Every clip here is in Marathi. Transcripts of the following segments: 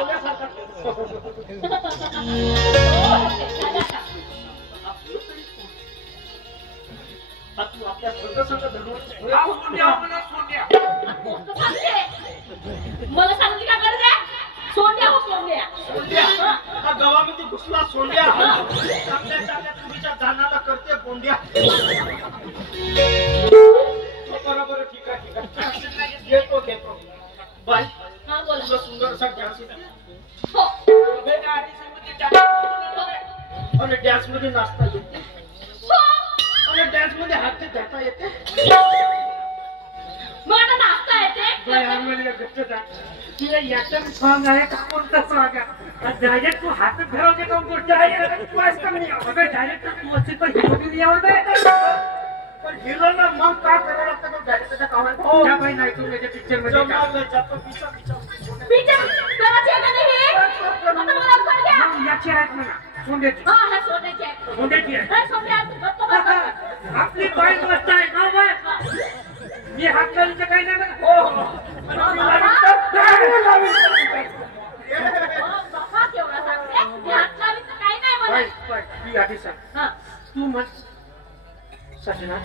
लावल्यासारखा तू आपल्या संघ मला सांगते का गरज आहे सोंड्या हो सोंड्या हा गावामध्ये घुसला सोंड्या चांगल्या चांगल्या तुम्हीच्या दानाला करते बोंड्या बरोबर ठीक आहे घेतो घेतो बाय हा बोला तुला सुंदर असा डान्स हो आणि डान्स मध्ये नाचता येते आणि डान्स मध्ये हात धरता येते मला नाचता येते तुला याचं सॉंग आहे का कोणतं सॉंग आहे डायरेक्ट तू हात धरवते का डायरेक्ट तू असेल पण हिरोनी पण हिरोला मग काय करावं लागतं डायरेक्टचा काम आहे बाई नाही तू त्याच्या पिक्चर मध्ये याची आहेत म्हणा सोंड्याची आपली बाई मस्त आहे ना बाय मी हात घालून काही नाही तू म्हण सजना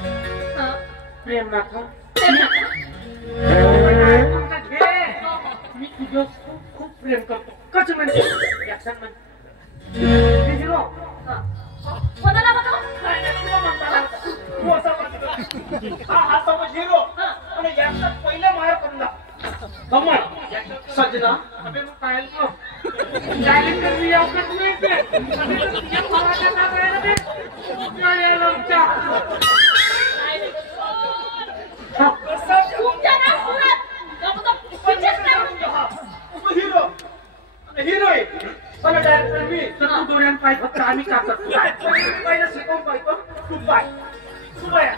प्रेमनाथ मी तुझं खूप खूप प्रेम करतो कसं म्हणते हिरो कोणाला म्हणतो हा समज हिरो आणि याचा पहिला माया कमला कमल सजना अबे मग पाहिलं डायरेक्टर मी यावं हिरो हिरो आहे पण डायरेक्टर मी तर तू दोऱ्यान पाय फक्त आम्ही का करतो पहिलं शिकवून पाहिजे तू पाय तू पाय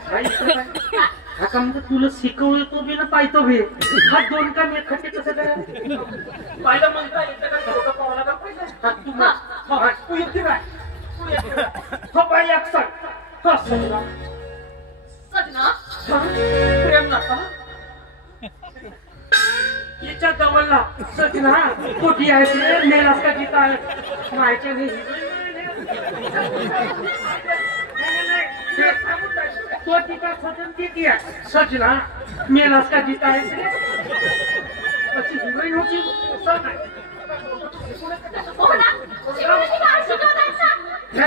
हा का म्हणजे तुला शिकवलं तो बी ना पाहतो बी हा दोन काम एक खटे कसं करा पाहिलं म्हणता येतं का छोटं पाहावं लागलं पाहिजे तू येते काय हो पाय अक्षर सजना सजना प्रेम नका याच्या जवळला सजना कोठी आहे ते मेलास का गीता आहे माहिती नाही तो टीका सजन किती आहे सजना मेलास का गीता आहे अशी हिरोईन होती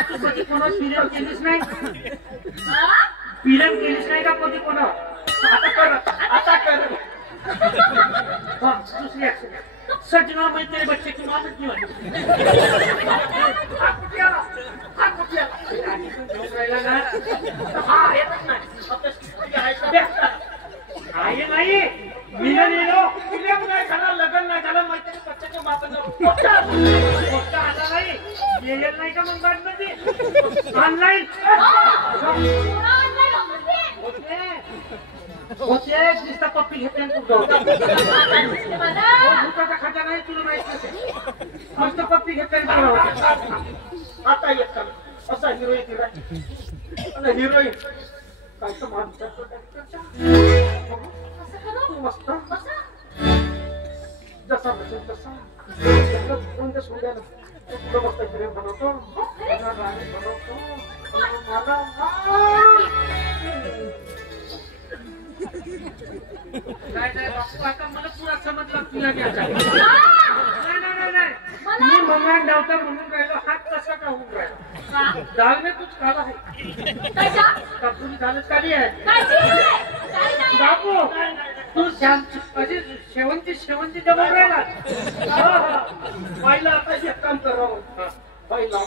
तू कधी कोणा सिरियल केलीच नाही फिल्म केलीच नाही का कधी कोणा आता कर दूसरी एक्शन सजना मैं तेरे बच्चे की मां नहीं वाली आहे नाही मिलन येलो फिल्म नाही झाला लग्न नाही झालं मैत्री बच्च्याच्या मापन आला नाही येईल नाही का मग मध्ये ऑनलाईन होते नुसता पप्पी घेते खाता नाही तुला माहिती मस्त पप्पी घेते आता येत असा हिरोईन हिरोईन काय तर माणूस मस्त जसा बसेल तसा कोणत्या सोड्याला तुला मस्त प्रेम बनवतो बनवतो नाही बापू आता मला पुरा समजला तुला घ्यायचा नाही मी मंगान डावता म्हणून राहिलो हात कसा का होऊन राहिला दाल में कुछ काला है कपूरी दालच काली आहे बापू तू शेवंती जमवून राहिला पहिला आता एक काम करावं पहिला